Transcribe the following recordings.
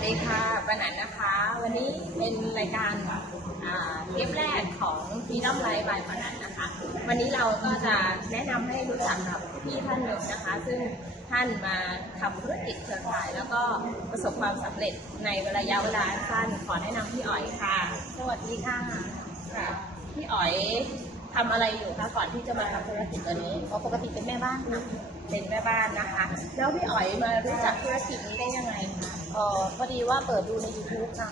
สดีค่ะปนันนะคะ วันนี้เป็นรายการเทปแรกของพีน้ำไลบายปนันนะคะ วันนี้เราก็จะแนะนำให้รู้จักกับพี่ท่านหนึ่งนะคะ ซึ่งท่านมาทำธุรกิจเครือข่าย แล้วก็ประสบความสำเร็จในระยะเวลาสั้น ขอแนะนำพี่อ๋อยค่ะ สวัสดีค่ะ พี่อ๋อยทำอะไรอยู่คะก่อนที่จะมาทำธุรกิจตัวนี้เพราะปกติเป็นแม่บ้านค่ะเป็นแม่บ้านนะคะ แล้วพี่อ๋อยมารู้จักธุรกิจนี้ได้ยังไง อ่อพอดีว่าเปิดดูใน YouTube ค่ะ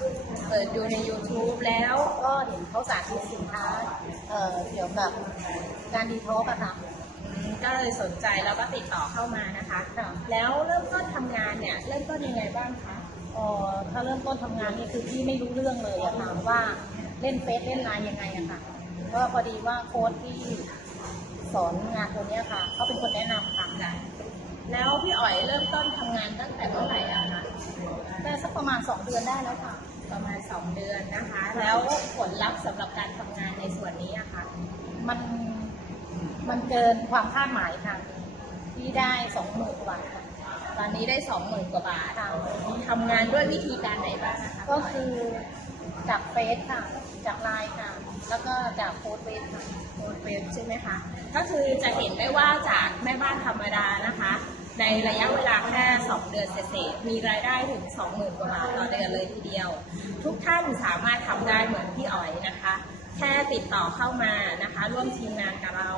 เปิดดูใน YouTube แล้วก็เห็นเขาสาธิตสินค้าเอ่อเกี่ยวกับการดีท็อกซ์อะค่ะอืมก็เลยสนใจแล้วก็ติดต่อเข้ามานะคะ ค่ะ แล้วเริ่มต้นทำงานเนี่ยเริ่มต้นยังไงบ้างคะ เอ่อถ้าเริ่มต้นทำงานนี่คือพี่ไม่รู้เรื่องเลยอะค่ะว่าเล่นเฟซเล่นไลน์ยังไงอะค่ะก็พอดีว่าโค้ชที่สอนงานตัวเนี้ยค่ะเขาเป็นคนแนะนำค่ะ แล้วพี่อ๋อยเริ่มต้นทำงานตั้งแต่ เดือนได้แล้วค่ะ ประมาณ 2 เดือนนะคะ แล้วผลลัพธ์สำหรับการทำงานในส่วนนี้อะคะมันมันเกินความคาดหมายค่ะ ที่ได้สองหมื่นกว่าบาทค่ะตอนนี้ได้20,000กว่าบาทค่ะทำงานด้วยวิธีการไหนบ้างนะคะก็คือจากเฟซค่ะ จากไลน์ค่ะ แล้วก็จากโพสต์เฟซค่ะโอนเฟซใช่ไหมคะ ก็คือจะเห็นได้ว่าจากแม่บ้านธรรมดานะคะ ในระยะเวลาแค่ 2 เดือนเศษมีรายได้ถึง 20,000 กว่าบาทต่อเดือนเลยทีเดียว ทุกท่านสามารถทำได้เหมือนพี่อ๋อยนะคะ แค่ติดต่อเข้ามานะคะ ร่วมทีมงานกับเรา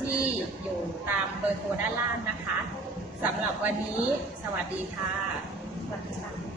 ที่อยู่ตามเบอร์โทรด้านล่างนะคะสำหรับวันนี้สวัสดีค่ะสวัสดีค่ะ